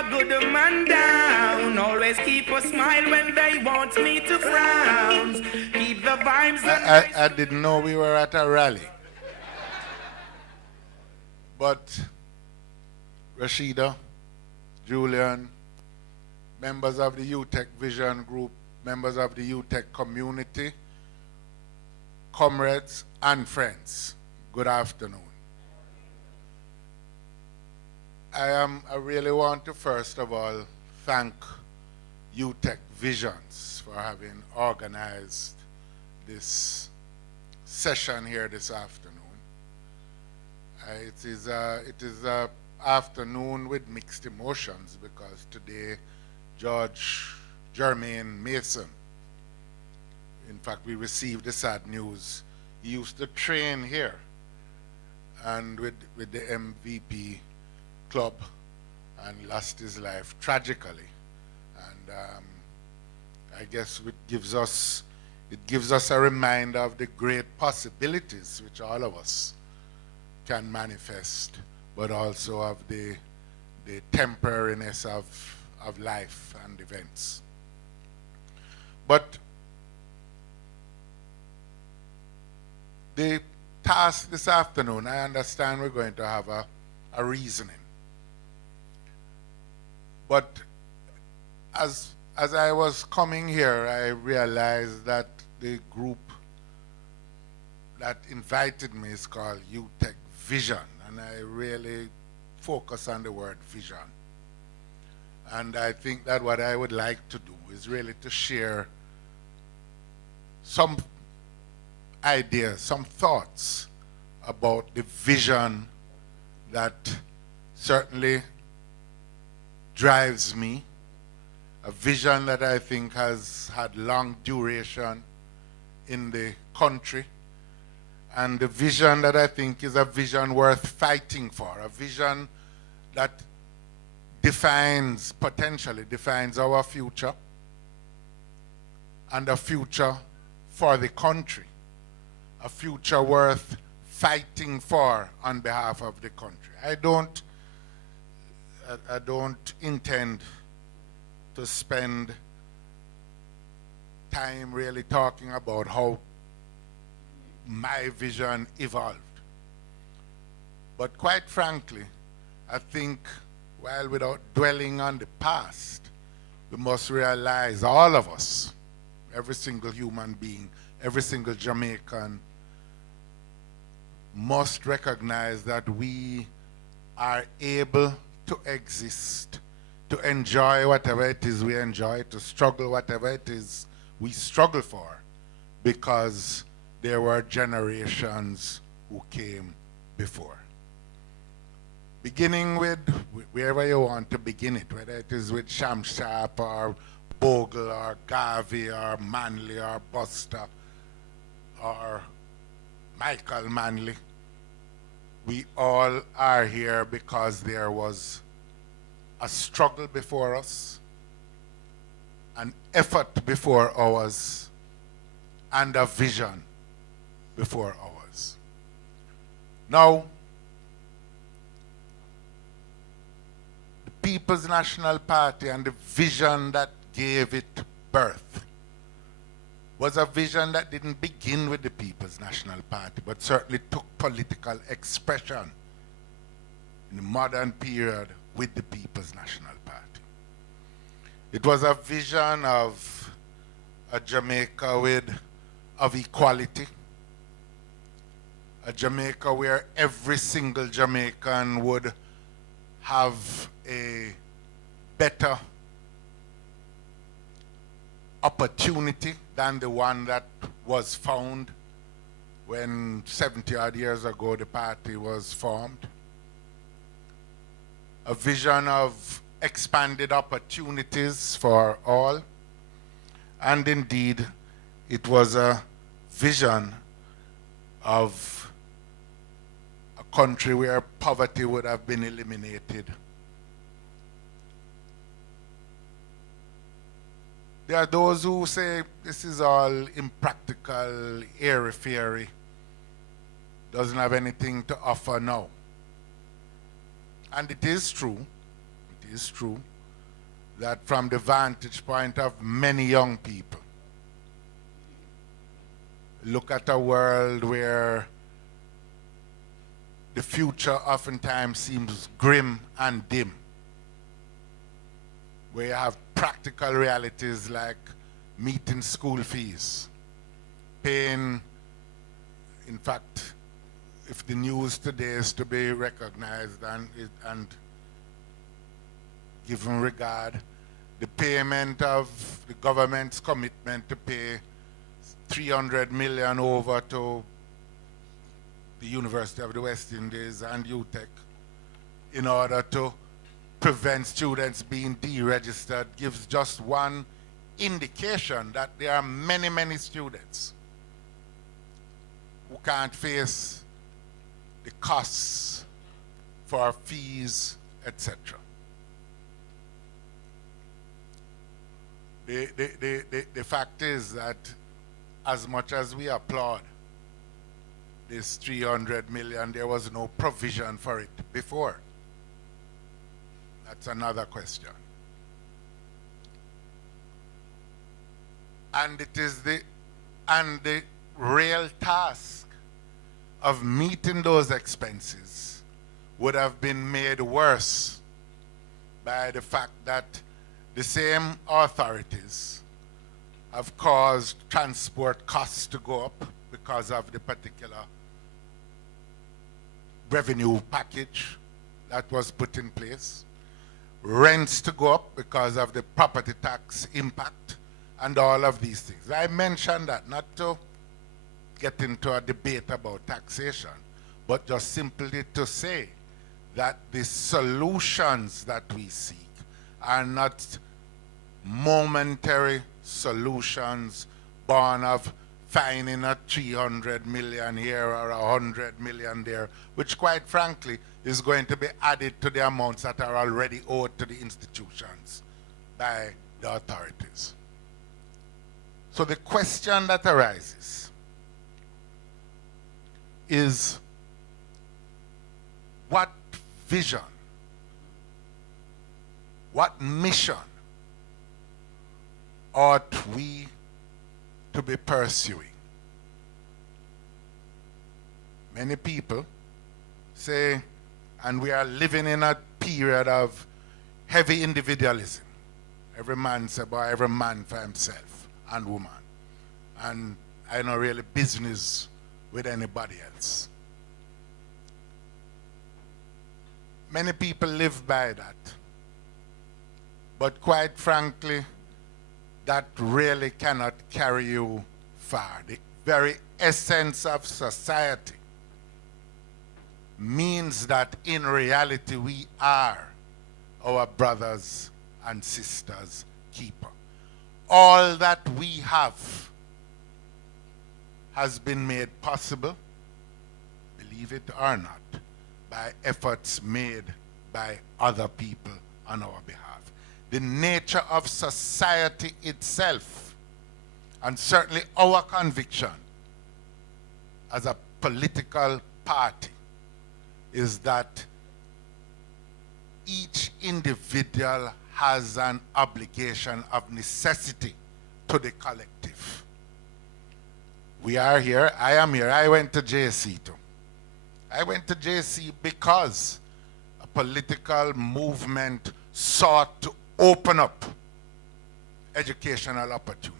a good man down. Always keep a smile when they want me to frown. Keep the vibes. I didn't know we were at a rally. But Rashida, Julian, members of the UTECH Vision Group, members of the UTECH community, comrades and friends, good afternoon. I really want to first of all thank UTECH Visions for having organized this session here this afternoon. It is a afternoon with mixed emotions because today George Jermaine Mason, in fact we received the sad news, he used to train here and with the MVP club and lost his life tragically. And I guess it gives us a reminder of the great possibilities which all of us can manifest, but also of the temporariness of life and events. But the task this afternoon, I understand we're going to have a reasoning. But as I was coming here, I realized that the group that invited me is called UTECH Vision, and I really focus on the word vision. And I think that what I would like to do is really to share some ideas, some thoughts about the vision that certainly drives me, a vision that I think has had long duration in the country, and the vision that I think is a vision worth fighting for, a vision that potentially defines our future and a future for the country, a future worth fighting for on behalf of the country. I don't intend to spend time really talking about how my vision evolved. But quite frankly, I think while without dwelling on the past, we must realize, all of us, every single human being, every single Jamaican, must recognize that we are able to exist, to enjoy whatever it is we enjoy, to struggle whatever it is we struggle for, because there were generations who came before. Beginning with wherever you want to begin it, whether it is with Shamsharp or Bogle or Garvey or Manley or Buster or Michael Manley, we all are here because there was a struggle before us, an effort before ours, and a vision before ours. Now, the People's National Party and the vision that gave it birth was a vision that didn't begin with the People's National Party, but certainly took political expression in the modern period with the People's National Party. It was a vision of a Jamaica of equality, a Jamaica where every single Jamaican would have a better opportunity than the one that was found when 70-odd years ago the party was formed. A vision of expanded opportunities for all. And indeed, it was a vision of a country where poverty would have been eliminated. There are those who say this is all impractical, airy-fairy, doesn't have anything to offer now. And it is true. It is true. that from the vantage point of many young people, look at a world where the future oftentimes seems grim and dim, where you have practical realities like meeting school fees, paying, in fact, if the news today is to be recognized and given regard, the payment of the government's commitment to pay 300 million over to the University of the West Indies and UTECH in order to prevent students being deregistered gives just one indication that there are many, many students who can't face the costs for fees, etc. The fact is that as much as we applaud this 300 million, there was no provision for it before. That's another question. And it is the real task of meeting those expenses would have been made worse by the fact that the same authorities have caused transport costs to go up because of the particular revenue package that was put in place, rents to go up because of the property tax impact, and all of these things. I mentioned that not to get into a debate about taxation, but just simply to say that the solutions that we seek are not momentary solutions born of finding a 300 million here or 100 million there, which quite frankly is going to be added to the amounts that are already owed to the institutions by the authorities. So the question that arises is, what vision, what mission ought we to be pursuing? Many people say, and we are living in a period of heavy individualism. Every man says, boy, every man for himself and woman. And I don't really business with anybody else. Many people live by that. But quite frankly, that really cannot carry you far. The very essence of society means that in reality we are our brothers and sisters' keeper. All that we have has been made possible, believe it or not, by efforts made by other people on our behalf. The nature of society itself, and certainly our conviction as a political party, is that each individual has an obligation of necessity to the collective. We are here, I am here, I went to JC too. I went to JC because a political movement sought to open up educational opportunity.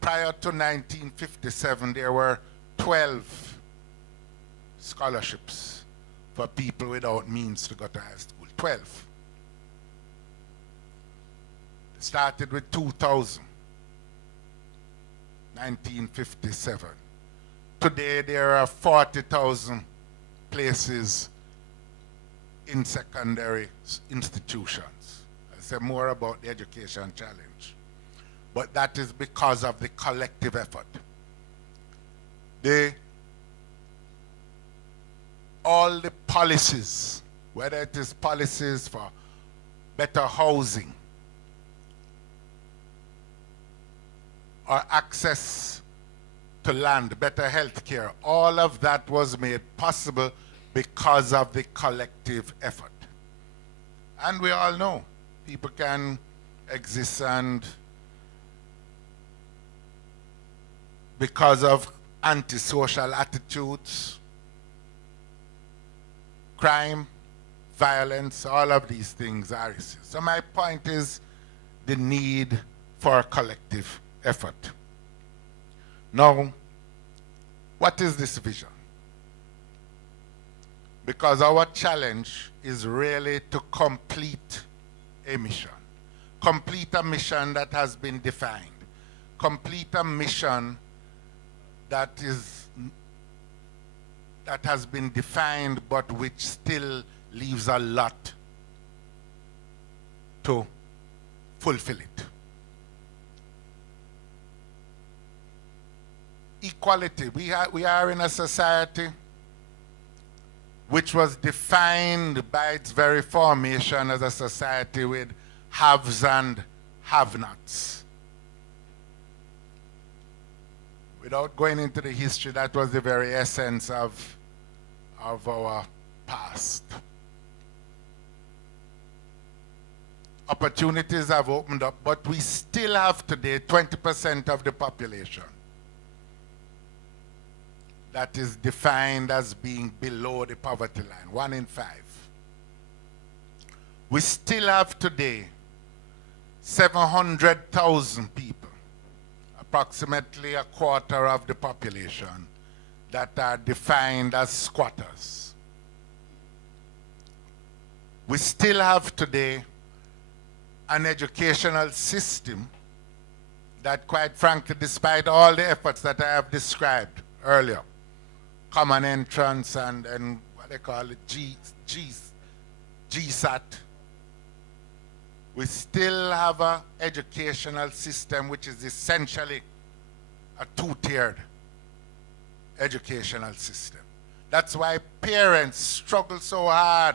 Prior to 1957, there were 12 scholarships for people without means to go to high school. 12. It started with 2,000, 1957. Today there are 40,000 places in secondary institutions. I'll say more about the education challenge. But that is because of the collective effort. All the policies, whether it is policies for better housing or access to land, better health care, all of that was made possible because of the collective effort. And we all know people can exist and because of antisocial attitudes, crime, violence, all of these things are issues. So my point is the need for a collective effort. Now, what is this vision? Because our challenge is really to complete a mission. Complete a mission that has been defined. Complete a mission that has been defined but which still leaves a lot to fulfill it. Equality. We are in a society which was defined by its very formation as a society with haves and have-nots. Without going into the history, that was the very essence of our past. Opportunities have opened up, but we still have today 20% of the population that is defined as being below the poverty line, 1 in 5. We still have today 700,000 people, approximately a quarter of the population, that are defined as squatters. We still have today an educational system that, quite frankly, despite all the efforts that I have described earlier, common entrance and what they call it, GSAT, we still have an educational system which is essentially a two-tiered educational system. That's why parents struggle so hard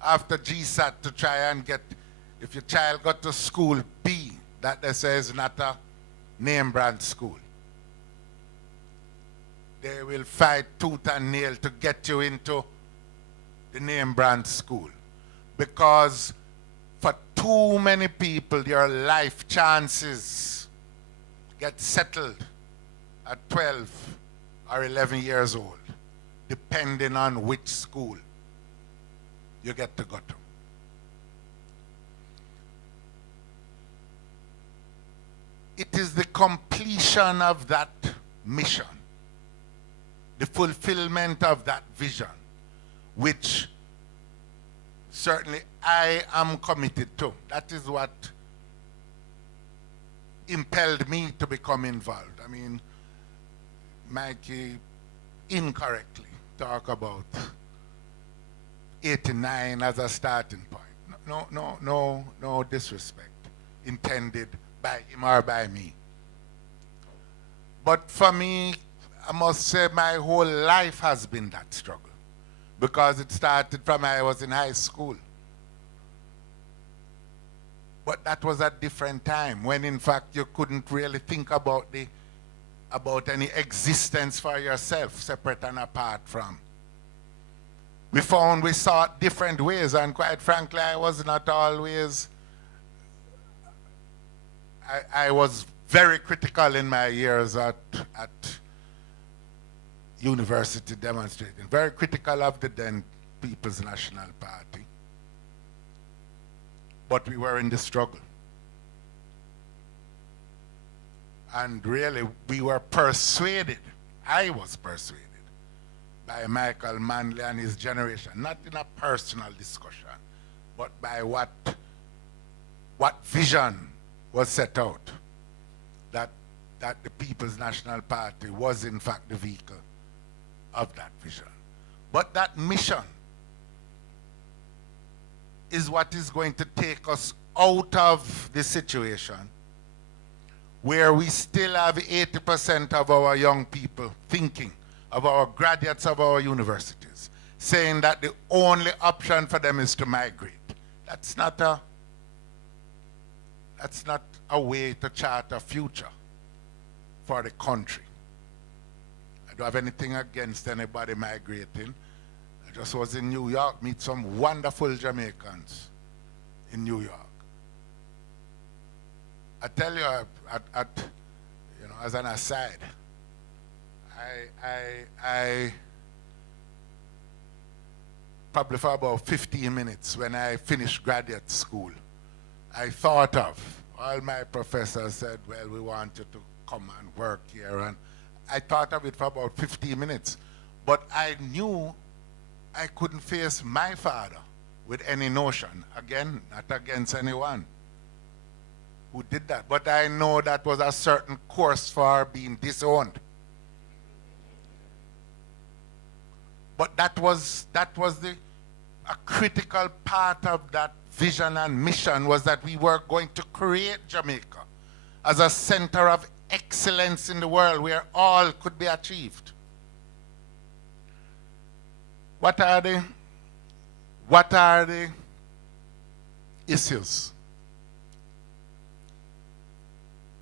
after GSAT to try and get, if your child got to school B, that they say is not a name brand school. They will fight tooth and nail to get you into the name brand school. Because for too many people, your life chances get settled at 12 or 11 years old, depending on which school you get to go to. It is the completion of that mission, the fulfillment of that vision, which certainly I am committed to. That is what impelled me to become involved. I mean, Mikey incorrectly talked about 89 as a starting point. No disrespect intended by him or by me. But for me, I must say my whole life has been that struggle, because it started from I was in high school. But that was a different time when in fact you couldn't really think about any existence for yourself, separate and apart from. We sought different ways, and quite frankly, I was not always, I was very critical in my years at university demonstrating, very critical of the then People's National Party. But we were in the struggle. And really, we were persuaded, I was persuaded, by Michael Manley and his generation, not in a personal discussion, but by what vision was set out, that the People's National Party was in fact the vehicle of that vision. But that mission is what is going to take us out of the situation where we still have 80% of our young people thinking, of our graduates of our universities, saying that the only option for them is to migrate. That's not a way to chart a future for the country. I don't have anything against anybody migrating. I just was in New York, meet some wonderful Jamaicans in New York. I tell you, as an aside, I probably for about 15 minutes when I finished graduate school, I thought of, all my professors said, well, we want you to come and work here. And I thought of it for about 15 minutes. But I knew I couldn't face my father with any notion. Again, not against anyone who did that. But I know that was a certain course for being disowned. But that was a critical part of that vision and mission, was that we were going to create Jamaica as a center of excellence in the world where all could be achieved. What are the issues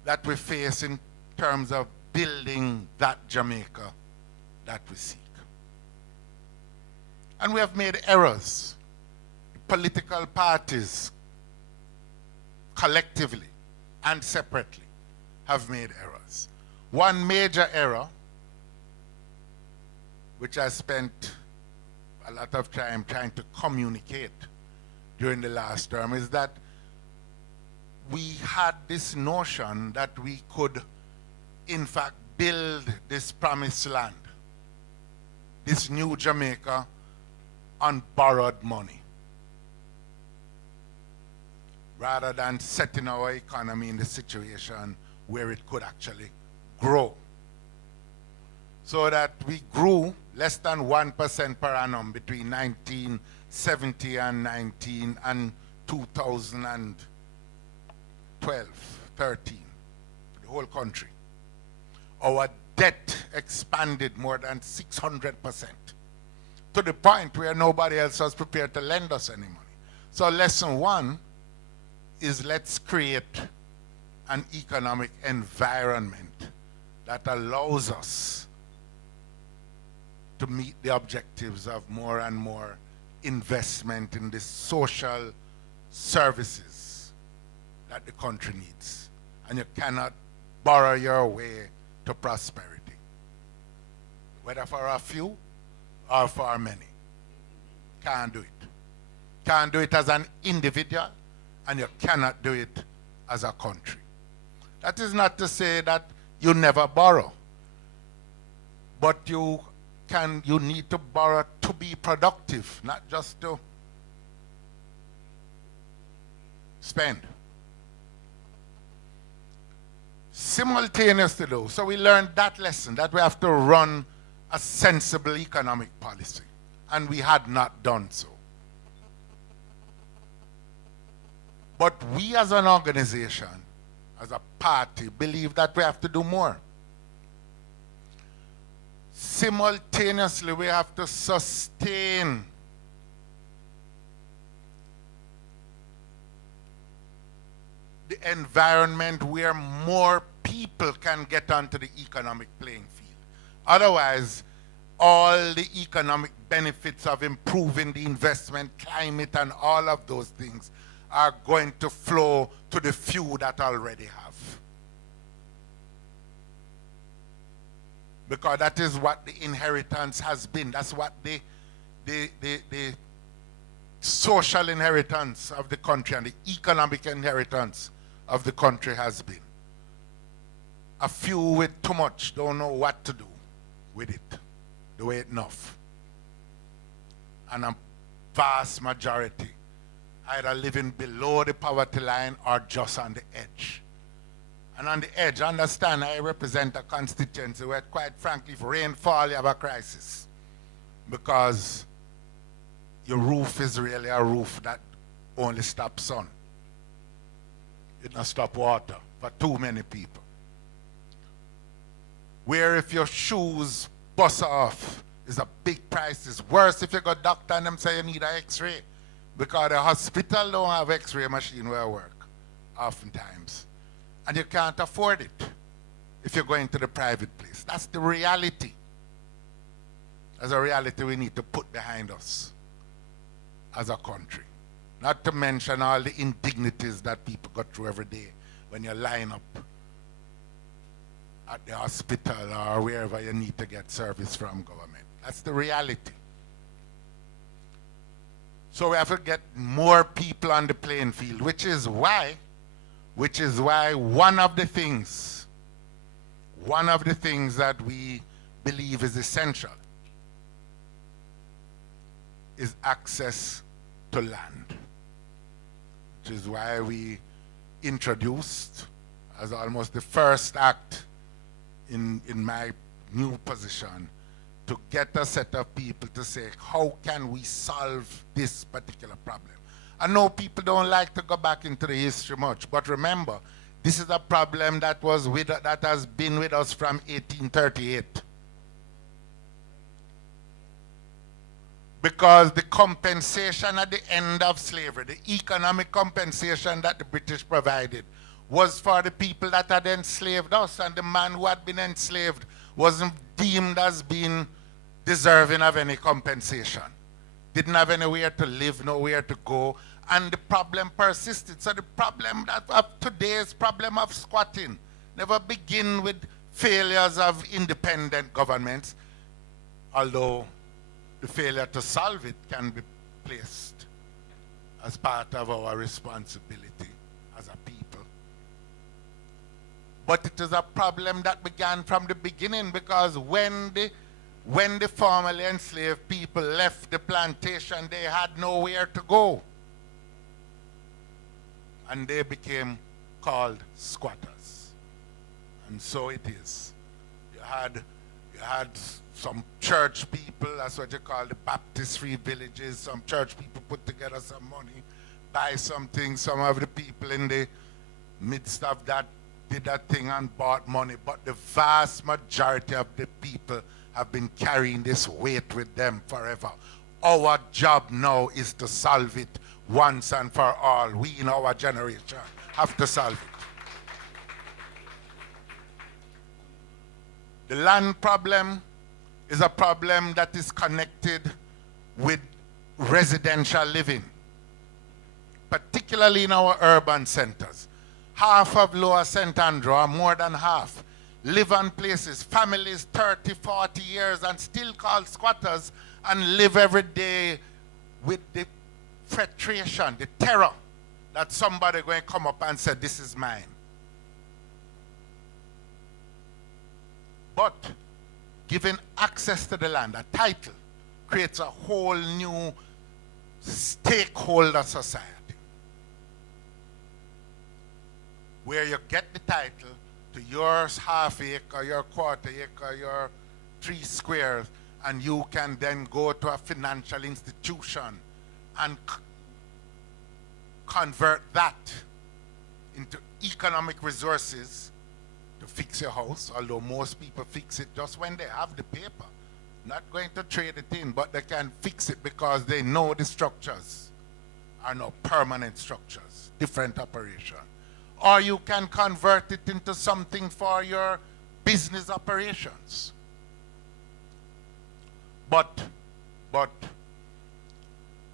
that we face in terms of building that Jamaica that we seek? And we have made errors. Political parties, collectively and separately, have made errors. One major error, which I spent a lot of time trying to communicate during the last term, is that we had this notion that we could, in fact, build this promised land, this new Jamaica, on borrowed money, rather than setting our economy in the situation where it could actually grow. So that we grew less than 1% per annum between 1970 and 2012, 13, for the whole country. Our debt expanded more than 600%, to the point where nobody else was prepared to lend us any money. So lesson one is, let's create an economic environment that allows us to meet the objectives of more and more investment in the social services that the country needs. And you cannot borrow your way to prosperity, whether for a few or for many. Can't do it. Can't do it as an individual, and you cannot do it as a country. That is not to say that you never borrow, but you need to borrow to be productive, not just to spend. Simultaneously though, so we learned that lesson, that we have to run a sensible economic policy, and we had not done so. But we as an organization, as a party, believe that we have to do more. Simultaneously, we have to sustain the environment where more people can get onto the economic playing field. Otherwise, all the economic benefits of improving the investment climate and all of those things are going to flow to the few that already have. Because that is what the inheritance has been. That's what the social inheritance of the country and the economic inheritance of the country has been. A few with too much don't know what to do with it, the way it enough. And a vast majority either living below the poverty line or just on the edge. And on the edge, understand, I represent a constituency where, quite frankly, if rain fall, you have a crisis. Because your roof is really a roof that only stops sun. It doesn't stop water for too many people. Where if your shoes bust off, is a big price. It's worse if you go to doctor and them say you need an x-ray. Because the hospital don't have x-ray machine where I work, oftentimes. And you can't afford it if you're going to the private place. That's the reality. That's a reality we need to put behind us as a country. Not to mention all the indignities that people go through every day when you line up at the hospital or wherever you need to get service from government. That's the reality. So we have to get more people on the playing field, which is why one of the things that we believe is essential is access to land, which is why we introduced, as almost the first act in my new position, to get a set of people to say, how can we solve this particular problem? I know people don't like to go back into the history much, but remember, this is a problem that has been with us from 1838. Because the compensation at the end of slavery, the economic compensation that the British provided, was for the people that had enslaved us, and the man who had been enslaved wasn't deemed as being deserving of any compensation. Didn't have anywhere to live, nowhere to go, and the problem persisted. So the problem of today's problem of squatting never begin with failures of independent governments, although the failure to solve it can be placed as part of our responsibility as a people. But it is a problem that began from the beginning, because when the formerly enslaved people left the plantation, they had nowhere to go. And they became called squatters. And so it is. You had some church people, that's what you call the Baptist-free villages. Some church people put together some money, buy something. Some of the people in the midst of that did that thing and bought money. But the vast majority of the people have been carrying this weight with them forever. Our job now is to solve it once and for all. We in our generation have to solve it. The land problem is a problem that is connected with residential living, particularly in our urban centers. Half of Lower St. Andrew, or more than half, live on places, families 30, 40 years, and still called squatters, and live every day with the frustration, the terror that somebody going to come up and say, this is mine. But giving access to the land, a title, creates a whole new stakeholder society, where you get the title to your half acre, your quarter acre, your 3 squares, and you can then go to a financial institution and convert that into economic resources to fix your house, although most people fix it just when they have the paper. Not going to trade it in, but they can fix it because they know the structures are not permanent structures, different operation. Or you can convert it into something for your business operations. But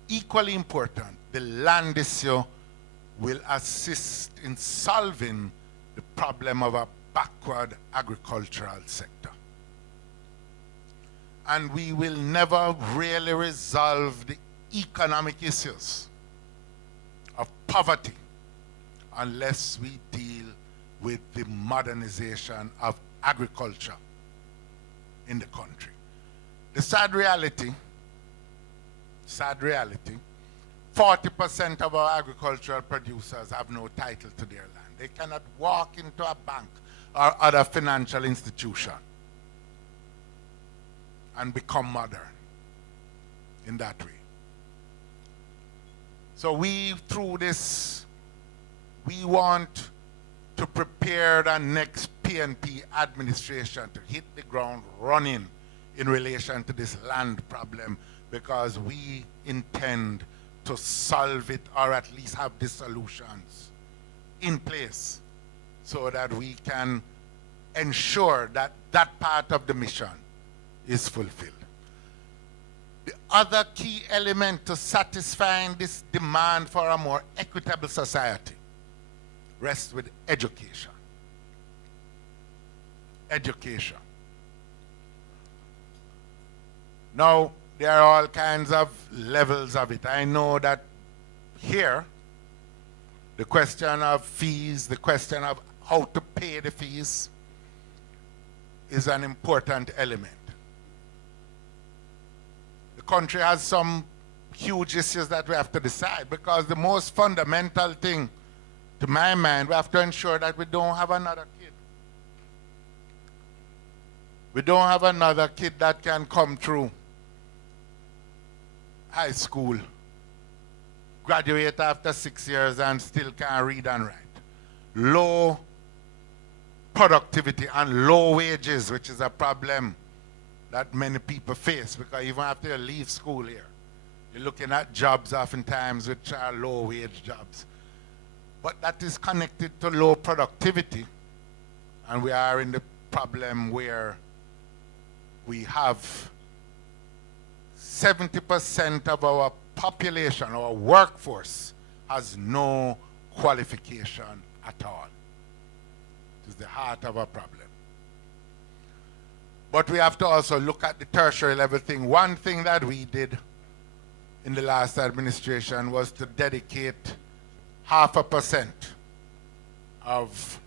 equally important, the land issue will assist in solving the problem of a backward agricultural sector. And we will never really resolve the economic issues of poverty unless we deal with the modernization of agriculture in the country. The sad reality, 40% of our agricultural producers have no title to their land. They cannot walk into a bank or other financial institution and become modern in that way. So we, through this, we want to prepare the next PNP administration to hit the ground running in relation to this land problem, because we intend to solve it, or at least have the solutions in place so that we can ensure that that part of the mission is fulfilled. The other key element to satisfying this demand for a more equitable society rests with education. Education. Now, there are all kinds of levels of it. I know that here, the question of fees, the question of how to pay the fees is an important element. The country has some huge issues that we have to decide, because the most fundamental thing, to my mind, we have to ensure that we don't have another kid. We don't have another kid that can come through high school, graduate after 6 years and still can't read and write. Low productivity and low wages, which is a problem that many people face, because even after you leave school here, you're looking at jobs oftentimes which are low wage jobs. But that is connected to low productivity, and we are in the problem where we have 70% of our population, our workforce, has no qualification at all. It is the heart of our problem. But we have to also look at the tertiary level thing. One thing that we did in the last administration was to dedicate 0.5% of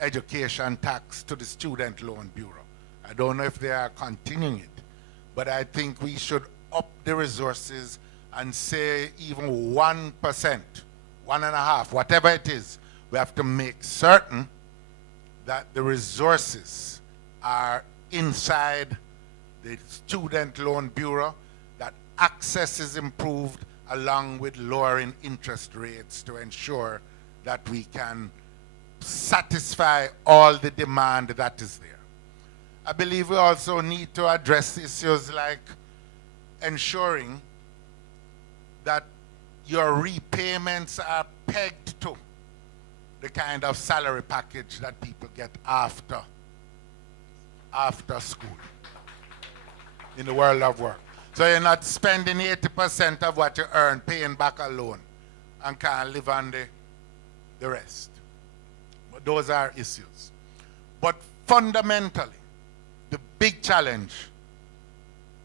education tax to the Student Loan Bureau. I don't know if they are continuing it, but I think we should up the resources and say even 1%, 1.5%, whatever it is. We have to make certain that the resources are inside the Student Loan Bureau, that access is improved along with lowering interest rates to ensure that we can satisfy all the demand that is there. I believe we also need to address issues like ensuring that your repayments are pegged to the kind of salary package that people get after school in the world of work. So you're not spending 80% of what you earn paying back a loan and can't live on the rest. But those are issues. But fundamentally, the big challenge,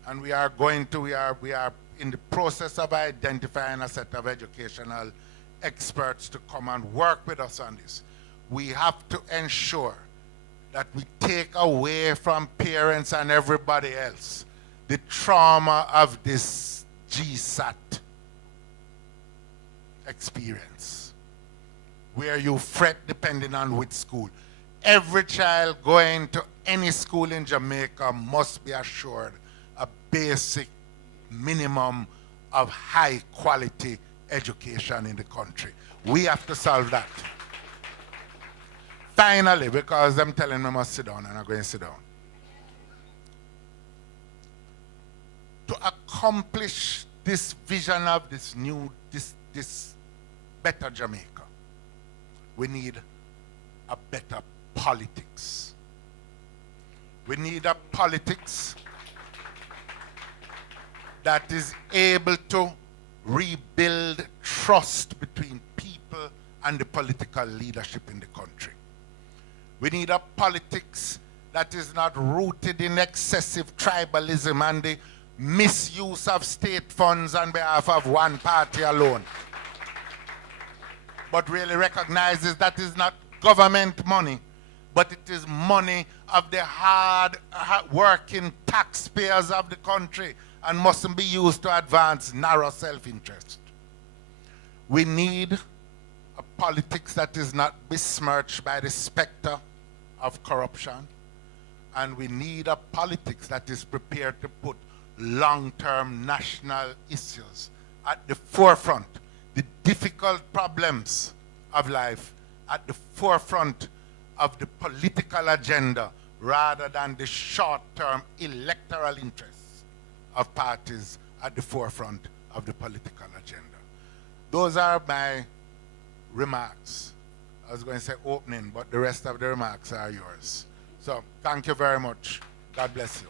and we are in the process of identifying a set of educational experts to come and work with us on this. We have to ensure that we take away from parents and everybody else the trauma of this GSAT experience, where you fret depending on which school. Every child going to any school in Jamaica must be assured a basic minimum of high quality education in the country. We have to solve that. Finally, because I'm telling me I must sit down, and I'm going to sit down. To accomplish this vision of this better Jamaica, we need a better politics. We need a politics that is able to rebuild trust between people and the political leadership in the country. We need a politics that is not rooted in excessive tribalism and the misuse of state funds on behalf of one party alone, but really recognizes that is not government money, but it is money of the hard working taxpayers of the country and mustn't be used to advance narrow self-interest. We need a politics that is not besmirched by the specter of corruption, and we need a politics that is prepared to put long-term national issues at the forefront, the difficult problems of life at the forefront of the political agenda, rather than the short-term electoral interests of parties at the forefront of the political agenda. Those are my remarks. I was going to say opening, but the rest of the remarks are yours. So thank you very much. God bless you.